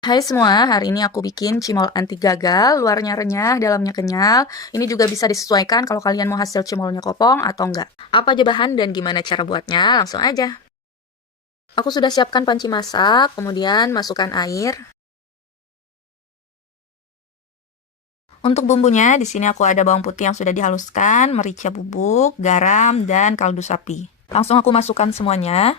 Hai semua, hari ini aku bikin cimol anti gagal, luarnya renyah, dalamnya kenyal. Ini juga bisa disesuaikan kalau kalian mau hasil cimolnya kopong atau enggak. Apa aja bahan dan gimana cara buatnya? Langsung aja. Aku sudah siapkan panci masak, kemudian masukkan air. Untuk bumbunya, di sini aku ada bawang putih yang sudah dihaluskan, merica bubuk, garam, dan kaldu sapi. Langsung aku masukkan semuanya.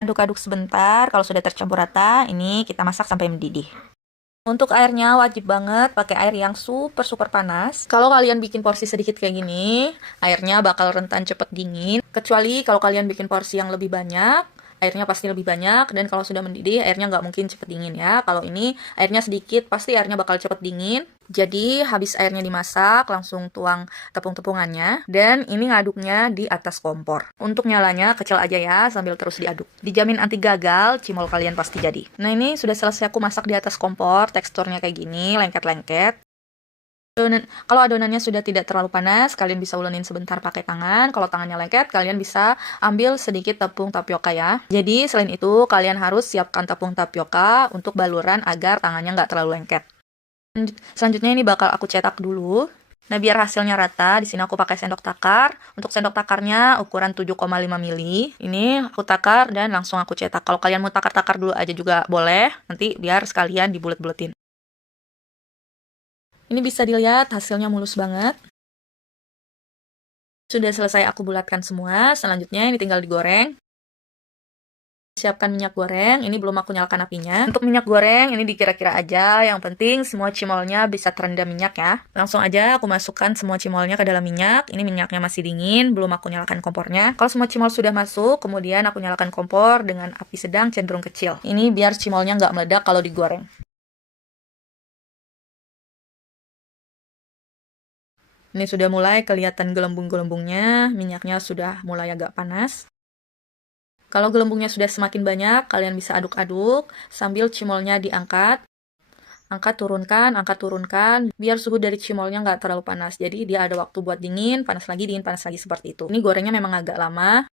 Aduk-aduk sebentar, kalau sudah tercampur rata, ini kita masak sampai mendidih. Untuk airnya wajib banget pakai air yang super super panas. Kalau kalian bikin porsi sedikit kayak gini, airnya bakal rentan cepet dingin. Kecuali kalau kalian bikin porsi yang lebih banyak, airnya pasti lebih banyak dan kalau sudah mendidih airnya nggak mungkin cepet dingin ya kalau ini airnya sedikit pasti airnya bakal cepet dingin jadi habis airnya dimasak langsung tuang tepung-tepungannya dan ini ngaduknya di atas kompor untuk nyalanya kecil aja ya sambil terus diaduk dijamin anti gagal cimol kalian pasti jadi nah ini sudah selesai aku masak di atas kompor teksturnya kayak gini lengket-lengket Adonan, kalau adonannya sudah tidak terlalu panas, kalian bisa ulenin sebentar pakai tangan. Kalau tangannya lengket, kalian bisa ambil sedikit tepung tapioka ya. Jadi selain itu, kalian harus siapkan tepung tapioka untuk baluran agar tangannya nggak terlalu lengket. Selanjutnya ini bakal aku cetak dulu. Nah, biar hasilnya rata, di sini aku pakai sendok takar. Untuk sendok takarnya ukuran 7,5 mili. Ini aku takar dan langsung aku cetak. Kalau kalian mau takar-takar dulu aja juga boleh. Nanti biar sekalian dibulet-buletin. Ini bisa dilihat hasilnya mulus banget. Sudah selesai aku bulatkan semua, selanjutnya ini tinggal digoreng. Siapkan minyak goreng, ini belum aku nyalakan apinya. Untuk minyak goreng, ini dikira-kira aja, yang penting semua cimolnya bisa terendam minyak ya. Langsung aja aku masukkan semua cimolnya ke dalam minyak, ini minyaknya masih dingin, belum aku nyalakan kompornya. Kalau semua cimol sudah masuk, kemudian aku nyalakan kompor dengan api sedang cenderung kecil. Ini biar cimolnya nggak meledak kalau digoreng. Ini sudah mulai kelihatan gelembung-gelembungnya, minyaknya sudah mulai agak panas. Kalau gelembungnya sudah semakin banyak, kalian bisa aduk-aduk sambil cimolnya diangkat. Angkat turunkan, angkat turunkan, biar suhu dari cimolnya nggak terlalu panas. Jadi dia ada waktu buat dingin, panas lagi, dingin, panas lagi seperti itu. Ini gorengnya memang agak lama,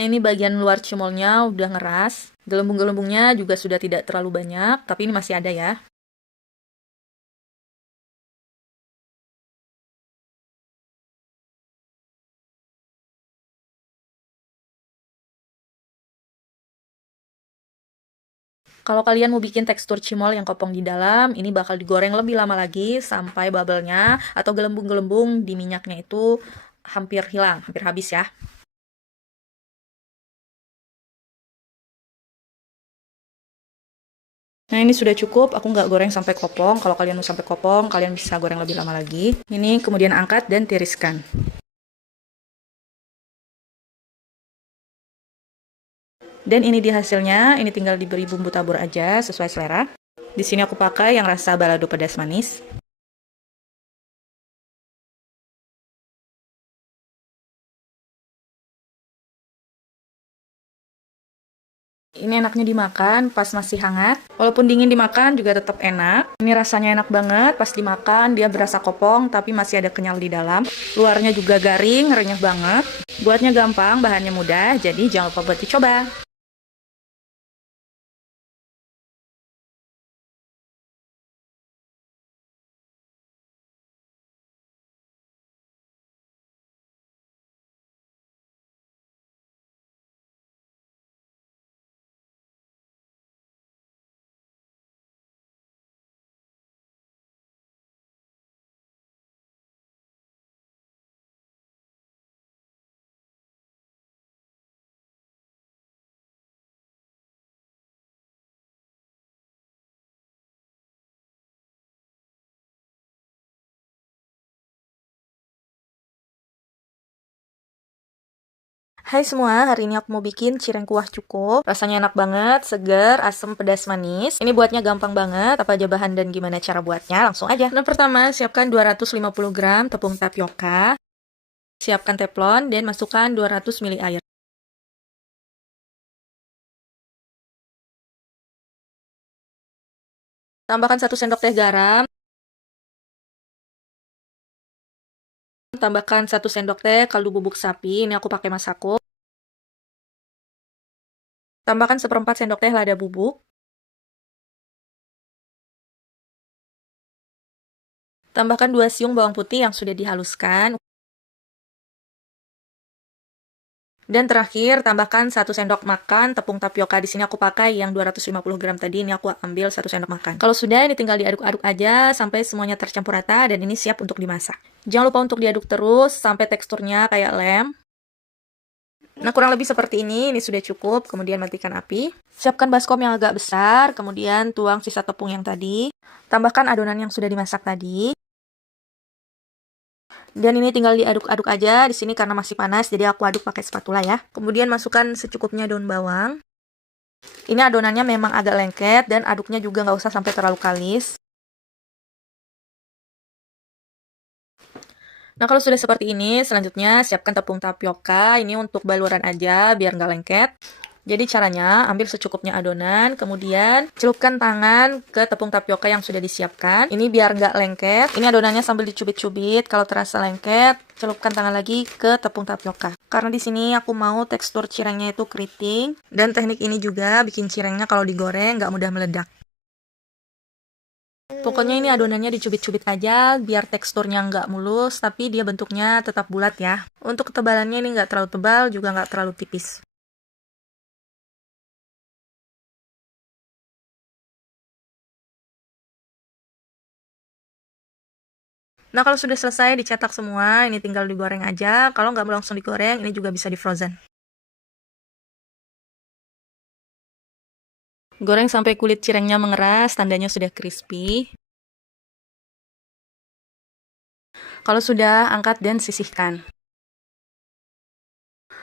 Ini bagian luar cimolnya udah ngeras. Gelembung-gelembungnya juga sudah tidak terlalu banyak, tapi ini masih ada ya. Kalau kalian mau bikin tekstur cimol yang kopong di dalam, ini bakal digoreng lebih lama lagi sampai bubble-nya atau gelembung-gelembung di minyaknya itu hampir hilang, hampir habis ya. Nah ini sudah cukup, aku nggak goreng sampai kopong. Kalau kalian mau sampai kopong, kalian bisa goreng lebih lama lagi. Ini kemudian angkat dan tiriskan. Dan ini di hasilnya, ini tinggal diberi bumbu tabur aja sesuai selera. Di sini aku pakai yang rasa balado pedas manis. Ini enaknya dimakan pas masih hangat. Walaupun dingin dimakan juga tetap enak. Ini rasanya enak banget. Pas dimakan dia berasa kopong tapi masih ada kenyal di dalam. Luarnya juga garing, renyah banget. Buatnya gampang, bahannya mudah. Jadi jangan lupa buat dicoba. Hai semua, hari ini aku mau bikin cireng kuah cuko. Rasanya enak banget, segar, asam, pedas, manis. Ini buatnya gampang banget. Apa aja bahan dan gimana cara buatnya? Langsung aja. Nah, pertama siapkan 250 gram tepung tapioka. Siapkan teflon dan masukkan 200 ml air. Tambahkan 1 sendok teh garam. Tambahkan 1 sendok teh kaldu bubuk sapi. Ini aku pakai masako. Tambahkan seperempat sendok teh lada bubuk. Tambahkan 2 siung bawang putih yang sudah dihaluskan. Dan terakhir, tambahkan 1 sendok makan tepung tapioka. Di sini aku pakai yang 250 gram tadi, ini aku ambil 1 sendok makan. Kalau sudah, ini tinggal diaduk-aduk aja sampai semuanya tercampur rata dan ini siap untuk dimasak. Jangan lupa untuk diaduk terus sampai teksturnya kayak lem. Nah, kurang lebih seperti ini, ini sudah cukup. Kemudian matikan api. Siapkan baskom yang agak besar, kemudian tuang sisa tepung yang tadi. Tambahkan adonan yang sudah dimasak tadi. Dan ini tinggal diaduk-aduk aja di sini karena masih panas, jadi aku aduk pakai spatula ya. Kemudian masukkan secukupnya daun bawang. Ini adonannya memang agak lengket dan aduknya juga nggak usah sampai terlalu kalis. Nah kalau sudah seperti ini, selanjutnya siapkan tepung tapioka. Ini untuk baluran aja biar nggak lengket. Jadi caranya ambil secukupnya adonan, kemudian celupkan tangan ke tepung tapioka yang sudah disiapkan. Ini biar nggak lengket. Ini adonannya sambil dicubit-cubit. Kalau terasa lengket, celupkan tangan lagi ke tepung tapioka. Karena di sini aku mau tekstur cirengnya itu keriting. Dan teknik ini juga bikin cirengnya kalau digoreng nggak mudah meledak. Pokoknya ini adonannya dicubit-cubit aja biar teksturnya nggak mulus tapi dia bentuknya tetap bulat ya. Untuk ketebalannya ini nggak terlalu tebal juga nggak terlalu tipis. Nah, kalau sudah selesai dicetak semua, ini tinggal digoreng aja. Kalau nggak mau langsung digoreng, ini juga bisa di frozen. Goreng sampai kulit cirengnya mengeras, tandanya sudah crispy. Kalau sudah, angkat dan sisihkan.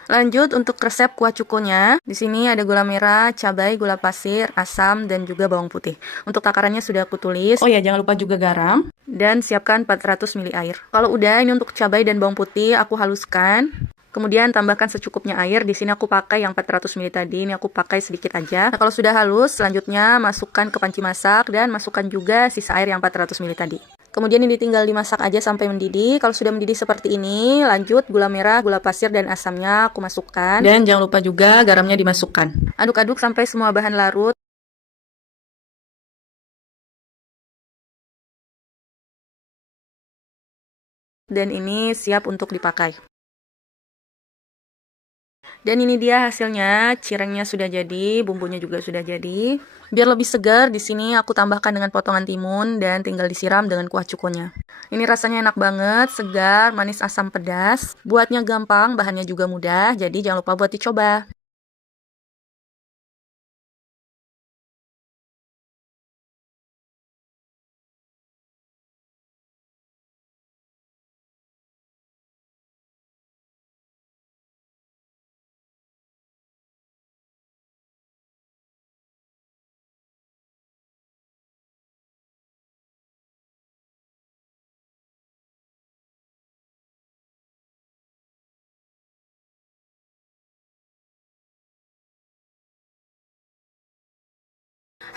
Lanjut untuk resep kuah cukonya. Di sini ada gula merah, cabai, gula pasir, asam, dan juga bawang putih. Untuk takarannya sudah aku tulis. Oh ya, jangan lupa juga garam. Dan siapkan 400 ml air. Kalau udah, ini untuk cabai dan bawang putih aku haluskan. Kemudian tambahkan secukupnya air. Di sini aku pakai yang 400 ml tadi. Ini aku pakai sedikit aja. Nah, kalau sudah halus, selanjutnya masukkan ke panci masak dan masukkan juga sisa air yang 400 ml tadi. Kemudian ini tinggal dimasak aja sampai mendidih. Kalau sudah mendidih seperti ini, lanjut gula merah, gula pasir, dan asamnya aku masukkan. Dan jangan lupa juga garamnya dimasukkan. Aduk-aduk sampai semua bahan larut. Dan ini siap untuk dipakai. Dan ini dia hasilnya, cirengnya sudah jadi, bumbunya juga sudah jadi. Biar lebih segar, di sini aku tambahkan dengan potongan timun dan tinggal disiram dengan kuah cukonya. Ini rasanya enak banget, segar, manis asam pedas. Buatnya gampang, bahannya juga mudah, jadi jangan lupa buat dicoba.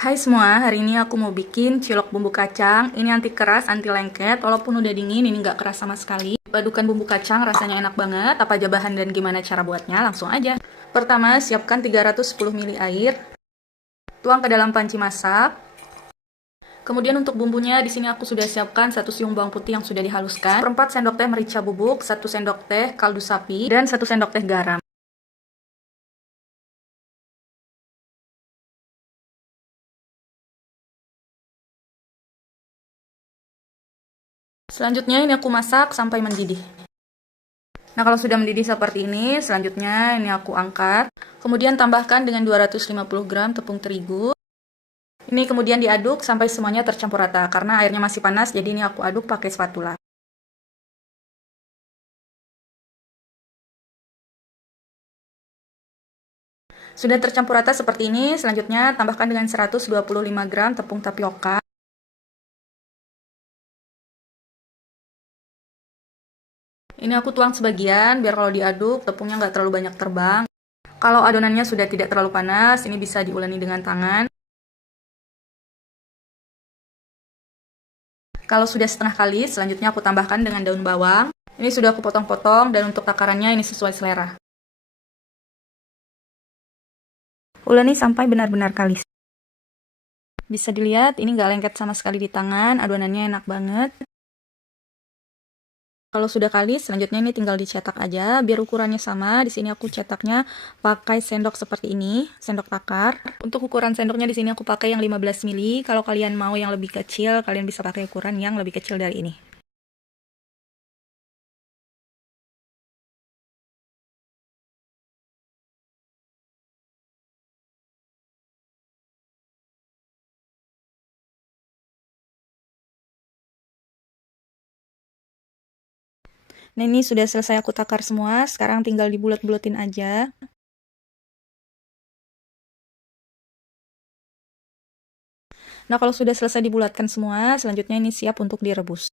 Hai semua, hari ini aku mau bikin cilok bumbu kacang. Ini anti keras, anti lengket. Walaupun udah dingin, ini nggak keras sama sekali. Padukan bumbu kacang rasanya enak banget. Apa aja bahan dan gimana cara buatnya? Langsung aja. Pertama, siapkan 310 ml air. Tuang ke dalam panci masak. Kemudian untuk bumbunya di sini aku sudah siapkan satu siung bawang putih yang sudah dihaluskan, seperempat sendok teh merica bubuk, satu sendok teh kaldu sapi, dan satu sendok teh garam. Selanjutnya ini aku masak sampai mendidih. Nah kalau sudah mendidih seperti ini, selanjutnya ini aku angkat. Kemudian tambahkan dengan 250 gram tepung terigu. Ini kemudian diaduk sampai semuanya tercampur rata. Karena airnya masih panas, jadi ini aku aduk pakai spatula. Sudah tercampur rata seperti ini, selanjutnya tambahkan dengan 125 gram tepung tapioka. Ini aku tuang sebagian, biar kalau diaduk tepungnya nggak terlalu banyak terbang. Kalau adonannya sudah tidak terlalu panas, ini bisa diuleni dengan tangan. Kalau sudah setengah kali, selanjutnya aku tambahkan dengan daun bawang. Ini sudah aku potong-potong dan untuk takarannya ini sesuai selera. Uleni sampai benar-benar kalis. Bisa dilihat, ini nggak lengket sama sekali di tangan, adonannya enak banget. Kalau sudah kali, selanjutnya ini tinggal dicetak aja biar ukurannya sama. Di sini aku cetaknya pakai sendok seperti ini, sendok takar. Untuk ukuran sendoknya di sini aku pakai yang 15 mili. Kalau kalian mau yang lebih kecil, kalian bisa pakai ukuran yang lebih kecil dari ini. Nah ini sudah selesai aku takar semua, sekarang tinggal dibulat-bulatin aja. Nah kalau sudah selesai dibulatkan semua, selanjutnya ini siap untuk direbus.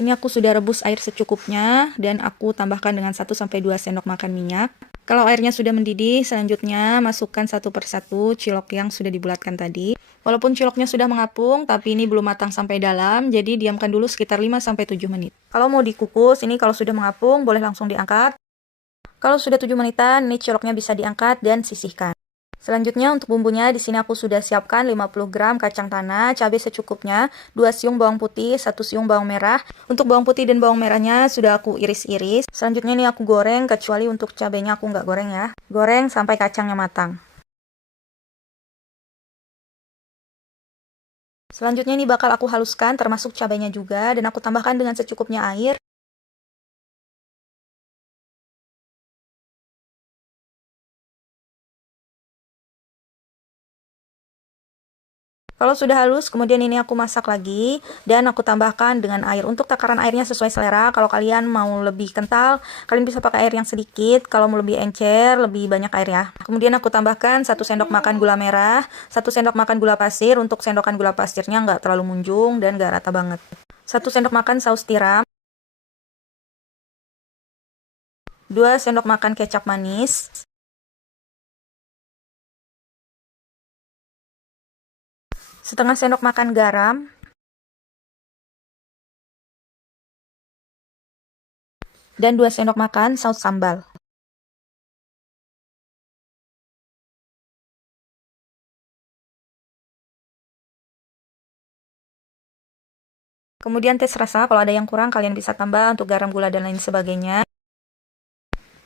Ini aku sudah rebus air secukupnya dan aku tambahkan dengan 1-2 sendok makan minyak. Kalau airnya sudah mendidih, selanjutnya masukkan satu persatu cilok yang sudah dibulatkan tadi. Walaupun ciloknya sudah mengapung, tapi ini belum matang sampai dalam, jadi diamkan dulu sekitar 5-7 menit. Kalau mau dikukus, ini kalau sudah mengapung, boleh langsung diangkat. Kalau sudah 7 menitan, ini ciloknya bisa diangkat dan sisihkan. Selanjutnya untuk bumbunya di sini aku sudah siapkan 50 gram kacang tanah, cabai secukupnya, 2 siung bawang putih, 1 siung bawang merah. Untuk bawang putih dan bawang merahnya sudah aku iris-iris. Selanjutnya ini aku goreng, kecuali untuk cabainya aku nggak goreng ya. Goreng sampai kacangnya matang. Selanjutnya ini bakal aku haluskan termasuk cabainya juga dan aku tambahkan dengan secukupnya air. Kalau sudah halus, kemudian ini aku masak lagi dan aku tambahkan dengan air. Untuk takaran airnya sesuai selera. Kalau kalian mau lebih kental, kalian bisa pakai air yang sedikit. Kalau mau lebih encer, lebih banyak air ya. Kemudian aku tambahkan satu sendok makan gula merah, satu sendok makan gula pasir. Untuk sendokan gula pasirnya nggak terlalu munjung dan nggak rata banget. Satu sendok makan saus tiram. 2 sendok makan kecap manis, setengah sendok makan garam, dan 2 sendok makan saus sambal. Kemudian tes rasa, kalau ada yang kurang kalian bisa tambah untuk garam, gula, dan lain sebagainya.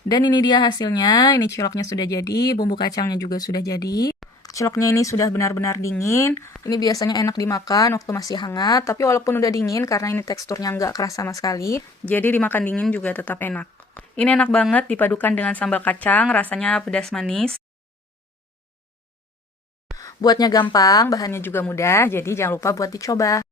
Dan ini dia hasilnya, ini ciloknya sudah jadi, bumbu kacangnya juga sudah jadi. Ciloknya ini sudah benar-benar dingin. Ini biasanya enak dimakan waktu masih hangat, tapi walaupun udah dingin karena ini teksturnya nggak keras sama sekali, jadi dimakan dingin juga tetap enak. Ini enak banget dipadukan dengan sambal kacang, rasanya pedas manis. Buatnya gampang, bahannya juga mudah, jadi jangan lupa buat dicoba.